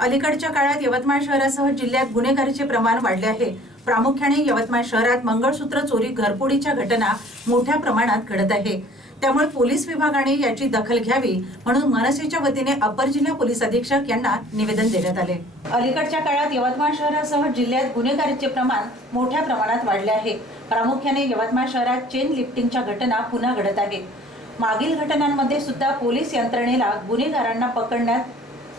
अलीकडच्या काळात यवतमाळ शहरासह जिल्ह्यात गुन्हेगारीचे प्रमाण वाढले आहे. प्रामुख्याने यवतमाळ शहरात मंगळसूत्र चोरी घरपोडीच्या घटना मोठ्या प्रमाणात घडत आहे. त्यामुळे पोलीस विभागाने याची दखल घ्यावी म्हणून मनसेच्या वतीने अपर जिल्हा पोलीस अधीक्षक यांना निवेदन देण्यात आले. अलीकडच्या काळात यवतमाळ शहरासह जिल्ह्यात गुन्हेगारीचे प्रमाण मोठ्या प्रमाणात वाढले आहे. प्रामुख्याने यवतमाळ शहरात चेन लिफ्टिंगच्या घटना पुन्हा घडत आहे. मागील घटनांमध्ये सुद्धा पोलीस यंत्रणेला गुन्हेगारांना पकडण्यात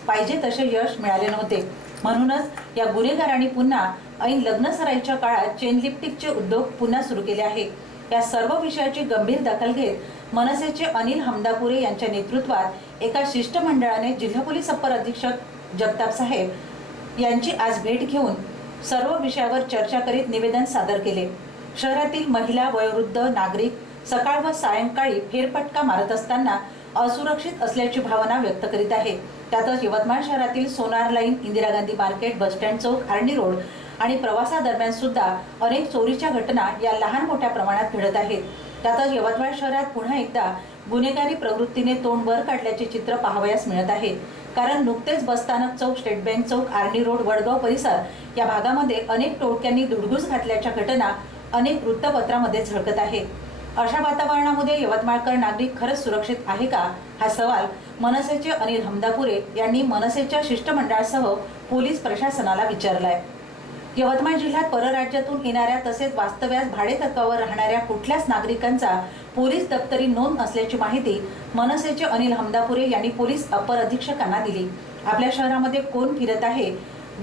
पाहिजे तसे यश मिळाले नव्हते. म्हणूनच या गुन्हेगारांनी पुन्हा ऐन लग्नसराईच्या काळात चेन लिफ्टिंगचे उद्योग पुन्हा सुरू केले आहे. या सर्व विषयाची गंभीर दखल घेत मनसेचे अनिल हमदापुरे यांच्या नेतृत्वात एका शिष्टमंडळाने जिल्हा पोलीस अप्पर अधीक्षक जगताप साहेब यांची आज भेट घेऊन सर्व विषयावर चर्चा करीत निवेदन सादर केले. शहरातील महिला वयोवृद्ध नागरिक सकाळ व सायंकाळी फेरफटका मारत असताना असुरक्षित असल्याची भावना व्यक्त करीत आहे. त्यातच यवतमाळ शहरातील Sonar line Indira Gandhi market bus stand चौक आर्णी रोड आणि प्रवासादरम्यान सुद्धा अनेक चोरीच्या घटना या लहान मोठ्या प्रमाणात घडत आहेत. त्यातच यवतमाळ शहरात पुन्हा एकदा गुन्हेगारी प्रवृत्तीने तोंड वर काढल्याचे चित्र पाहावयास मिळत आहे. कारण नुकतेच बसस्थानक चौक स्टेट बँक चौक आर्णी रोड वडगाव परिसर या भागामध्ये अनेक टोळक्यांनी दुडगुस घातल्याच्या घटना अनेक वृत्तपत्रामध्ये झळकत आहेत. अशा वातावरणामध्ये यवतमाळकर नागरिक खरंच सुरक्षित आहे का? हा सवाल मनसेचे अनिल हमदापुरे यांनी मनसेच्या शिष्टमंडळासह पोलीस प्रशासनाला विचारलाय. यवतमाळ जिल्ह्यात परराज्यातून येणाऱ्या तसेच वास्तव्यास भाडेतत्वावर राहणाऱ्या कुठल्याच नागरिकांचा पोलीस दप्तरी नोंद असल्याची माहिती मनसेचे अनिल हमदापुरे यांनी पोलीस अपर अधीक्षकांना दिली. आपल्या शहरामध्ये कोण फिरत आहे?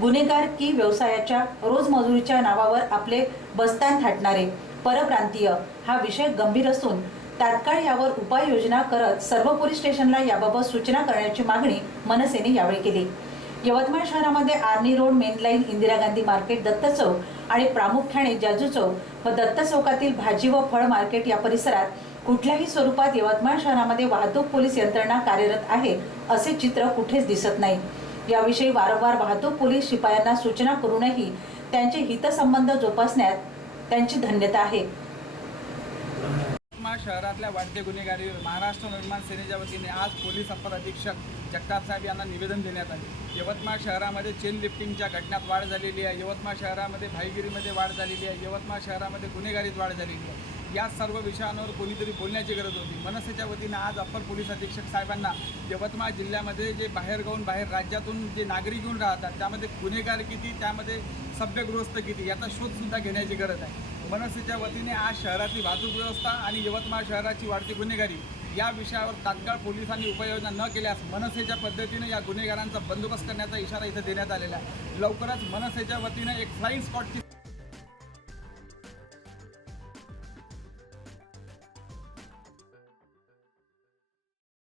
गुन्हेगार की व्यवसायाच्या रोजमजुरीच्या नावावर आपले बस्तान थाटणारे? परप्रांतीय हा विषय गंभीर असून तात्काळ यावर उपाययोजना करत सर्व पोलीस स्टेशनला याबाबत सूचना करण्याची मागणी मनसेने यावेळी केली. यवतमाळ शहरामध्ये Arni road main line Indira Gandhi market Datta चौक आणि प्रामुख्याने जाजू चौक व दत्त चौकातील भाजी व फळ मार्केट या परिसरात कुठल्याही स्वरूपात यवतमाळ शहरामध्ये वाहतूक पोलीस यंत्रणा कार्यरत आहे असे चित्र कुठेच दिसत नाही. याविषयी वारंवार वाहतूक पोलीस शिपायांना सूचना करूनही त्यांचे हितसंबंध जोपासण्यात त्यांची धन्यता आहे. शहरातल्या वाढते गुन्हेगारी महाराष्ट्र निर्माण सेनेच्या वतीने आज पोलीस अप्पर अधीक्षक जगताप साहेब यांना निवेदन देण्यात आले. यवतमाळ शहरामध्ये चेन लिफ्टिंगच्या घटनात वाढ झालेली आहे. यवतमाळ शहरामध्ये भाईगिरीमध्ये वाढ झालेली आहे. यवतमाळ शहरामध्ये गुन्हेगारीत वाढ झालेली आहे. या सर्व विषयांवर कोणीतरी बोलण्याची गरज होती. मनसेच्या वतीनं आज अप्पर पोलीस अधीक्षक साहेबांना यवतमाळ जिल्ह्यामध्ये जे बाहेरगावून बाहेर राज्यातून जे नागरिक येऊन राहतात त्यामध्ये गुन्हेगार किती त्यामध्ये सभ्यगृहस्थ किती याचा शोधसुद्धा घेण्याची गरज आहे. मनसेच्या वतीने आज शहरातली वाहतूक व्यवस्था आणि यवतमाळ शहराची वाढती गुन्हेगारी या विषयावर तात्काळ पोलिसांनी उपाययोजना न केल्यास मनसेच्या पद्धतीने या गुन्हेगारांचा बंदोबस्त करण्याचा इशारा इथं देण्यात आलेला आहे. लवकरच मनसेच्या वतीनं एक फ्लाईंग स्पॉटची